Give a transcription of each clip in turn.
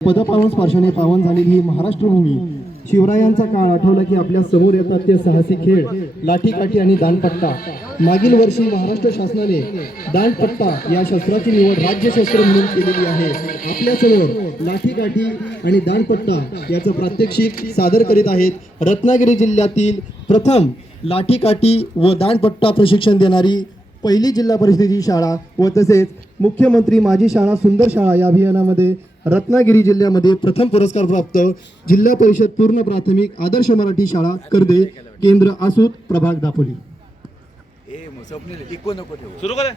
पदपावन स्पर्शाने पावन झालेली ही महाराष्ट्र भूमी शिवरायांचा काळ आठवला की आपल्या समोर येतात ते साहसी खेळ लाठीकाठी आणि दांडपट्टा। मागील वर्षी महाराष्ट्र शासनाने दांडपट्टा या शस्त्राची निवड राज्यशस्त्र म्हणून केलेली आहे। आपल्या समोर लाठीकाठी आणि दांडपट्टा याचं प्रात्यक्षिक सादर करीत आहेत रत्नागिरी जिल्ह्यातील प्रथम लाठीकाठी व दांडपट्टा प्रशिक्षण देणारी पहिली जिल्हा परिषदेची शाळा व तसेच मुख्यमंत्री माझी शाळा सुंदर शाळा या अभियानामध्ये रत्नागिरी जिल्ह्यामध्ये प्रथम पुरस्कार प्राप्त जिल्हा परिषद पूर्ण प्राथमिक आदर्श मराठी शाळा कर्दे केंद्र आसूत प्रभाग दापोली। सुरू करा।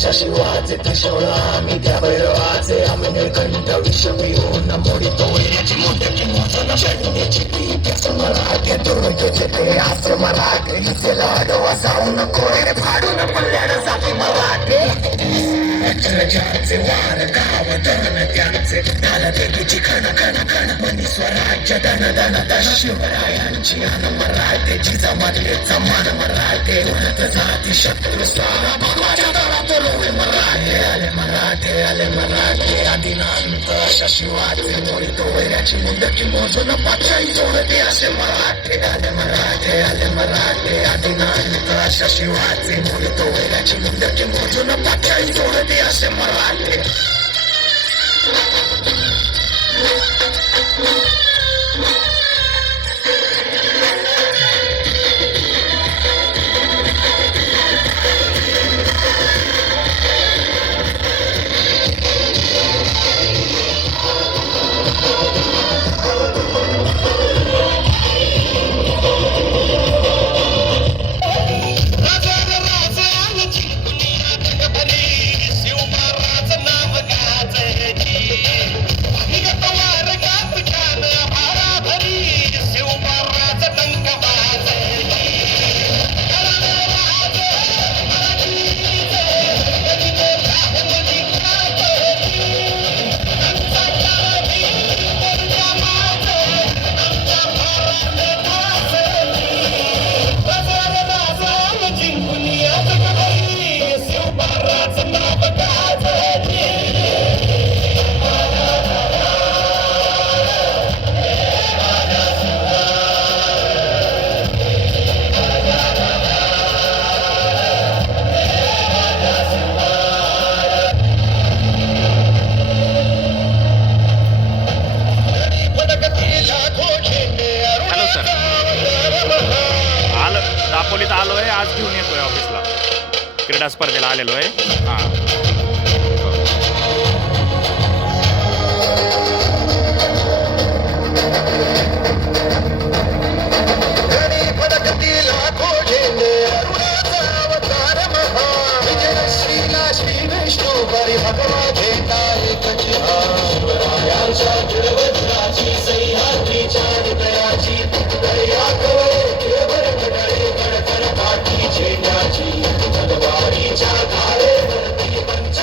शशिवाचे त्रिशूळा आम्ही त्या भैरवाचे आम्ही निळकंठ विषपिऊन मोडितो वैऱ्याची मोठ्याची मोठ्याला चढण्याची पीठ मराठे दुर्गेचे ते हास्य मराठे लाडवा जाऊ नको रे फाडून पडल्यासाठी मराठे अक्षरजाचे वार गाव धन त्यांचे ढाल देवीची खण खण खण मनी स्वराज्य धन धन धन शिवरायांची अन मराठे जिजामातले जमान मराठे उन्नत जाती शत्रू सारा भगवाच्या दरात रोवे मराठे आले मराठे आदिनांत अशा शिवाचे मोडीतो वैऱ्याची मुंडकी मोजून पाचाई जोडते असे मराठे आले मराठे आदिनांत अशा शिवाचे मोडीतो वैऱ्याची मुंडकी मोजून पाचाई जोडते असे मराठे। दापोलीत आलो आहे, आज घेऊन येतोय ऑफिसला, क्रीडा स्पर्धेला आलेलो आहे। झेंडाची तलवारीच्या धारेवरती पंच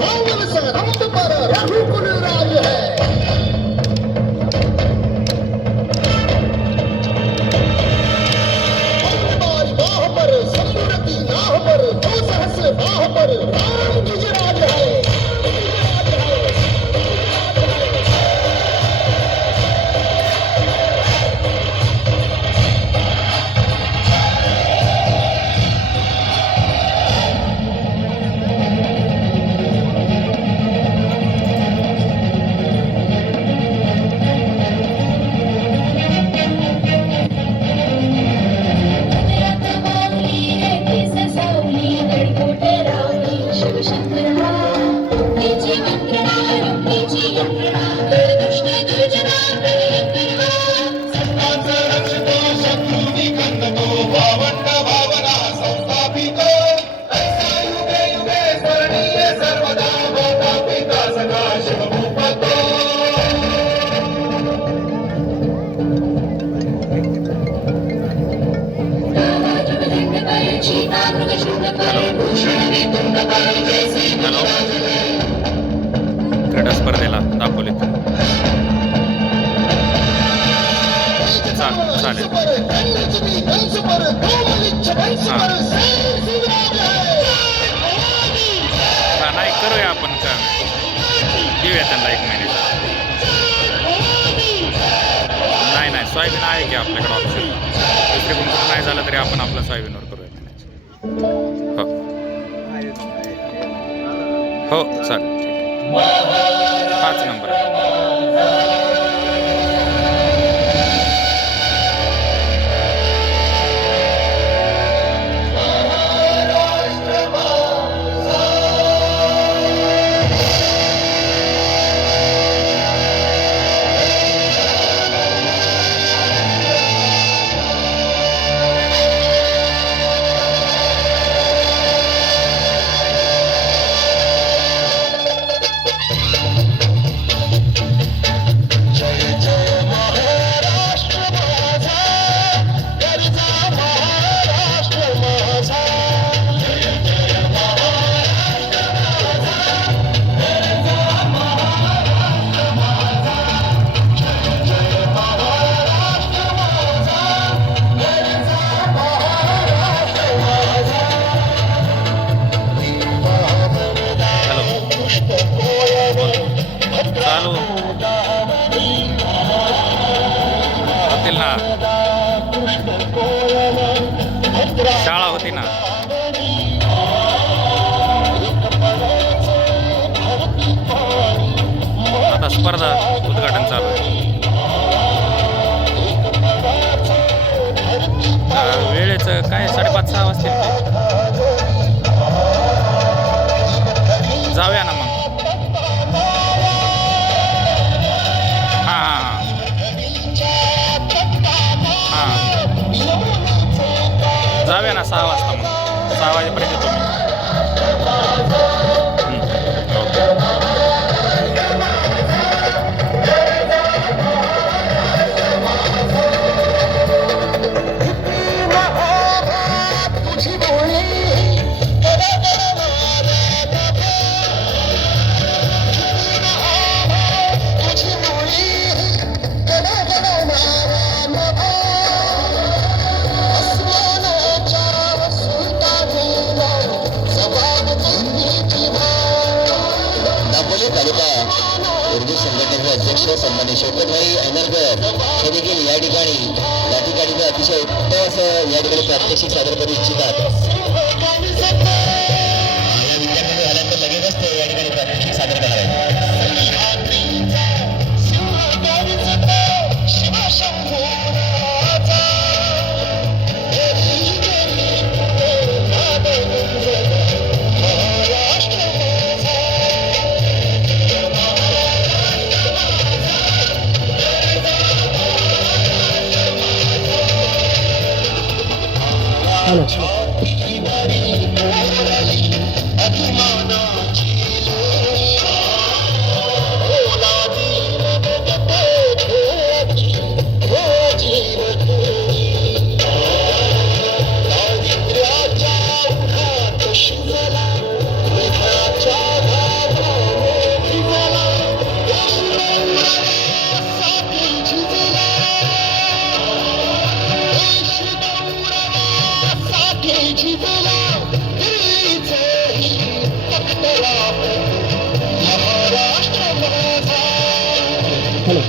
रावण सा राम पर रघुकुल राज है। हमारी बाह पर समुद्र की नाह पर 2 सहस्र बाह पर राम की राज है। हॅलो क्रीडा स्पर्धेला दाखवले चालेल हां नाही करूया आपण का देऊया त्यांना 1 महिन्याचा नाही सोयाबीन आहे की आपल्याकडे ऑप्शन दुसरे कोणतं नाही झालं तरी आपण आपलं सोयाबीनवर करूया हो चालेल ठीक आहे 5 नंबर चालू होतील ना शाळा होती ना आता स्पर्धा उद्घाटन चालू आहे वेळेचं काय 5:30-6 वाजतील ते जाऊया ना मग जाऊया ना 6 वाजता मग 6 वाजेपर्यंत येतो अध्यक्ष सन्माननीय शौकतभाई अनरकर हे देखील या ठिकाणी लाठीकाठीचं अतिशय उत्तम असं या ठिकाणी प्रात्यक्षिक सादर करू इच्छितात या विद्यार्थ्यांनी झाल्यानंतर लगेचच ते या ठिकाणी प्रात्यक्षिक सादर करणार आहेत हॅलो हॅलो.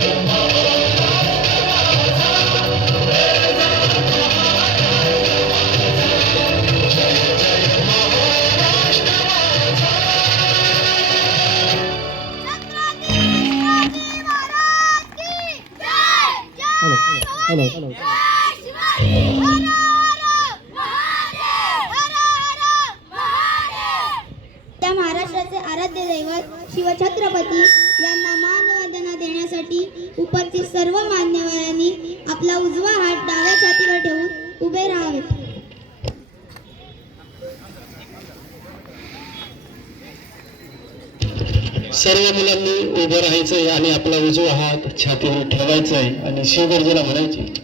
Hello hello. त्या महाराष्ट्राचे आराध्य दैवत शिवछत्रपती यांना मानवंदना देण्यासाठी उपस्थित सर्व मान्यवरांनी आपला उजवा हात डाव्या छातीवर ठेवून उभे राहावे. सर्व मुलांनी उभं राहायचंय आणि आपला उजवा हात छातीवर ठेवायचा आहे आणि शिवगर्जना म्हणायची.